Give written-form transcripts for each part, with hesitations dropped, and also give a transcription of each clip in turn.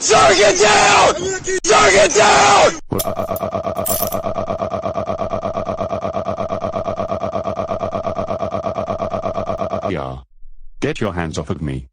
Sir, get down! Sir, get down! Yeah. Get your hands off of me.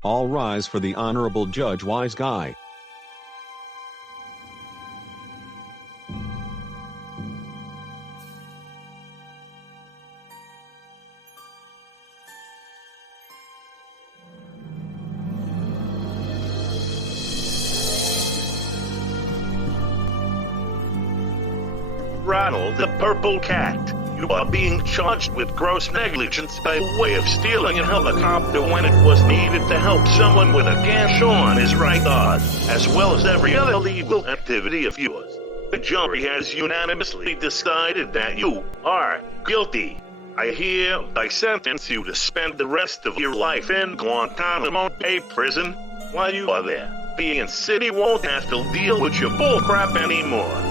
All rise for the Honorable Judge Wise Guy. Ronald the Purple Cat, you are being charged with gross negligence by way of stealing a helicopter when it was needed to help someone with a gash on his right arm, as well as every other illegal activity of yours. The jury has unanimously decided that you are guilty. I hereby sentence you to spend the rest of your life in Guantanamo Bay Prison. While you are there, the city won't have to deal with your bullcrap anymore.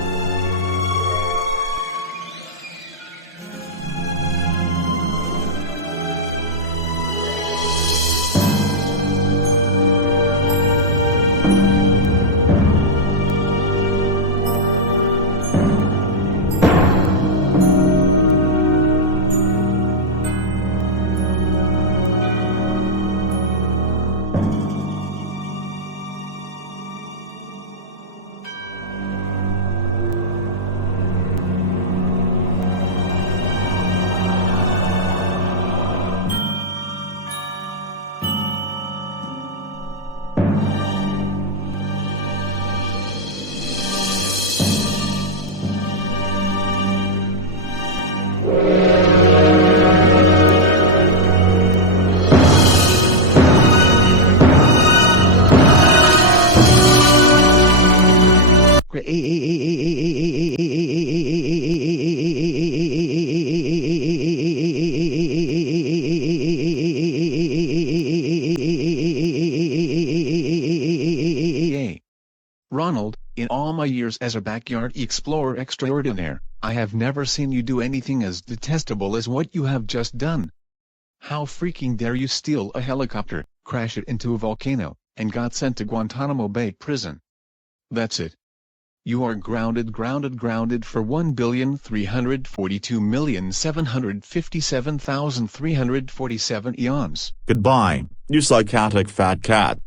Ronald, in all my years as a backyard explorer extraordinaire, I have never seen you do anything as detestable as what you have just done. How freaking dare you steal a helicopter, crash it into a volcano, and got sent to Guantanamo Bay Prison? That's it. You are grounded for 1,342,757,347 eons. Goodbye, you psychotic fat cat.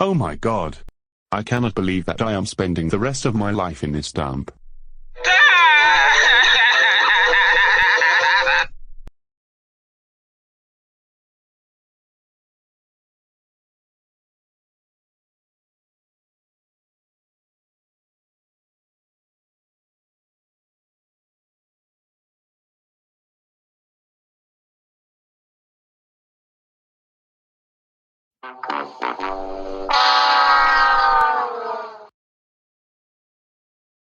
Oh my god. I cannot believe that I am spending the rest of my life in this dump.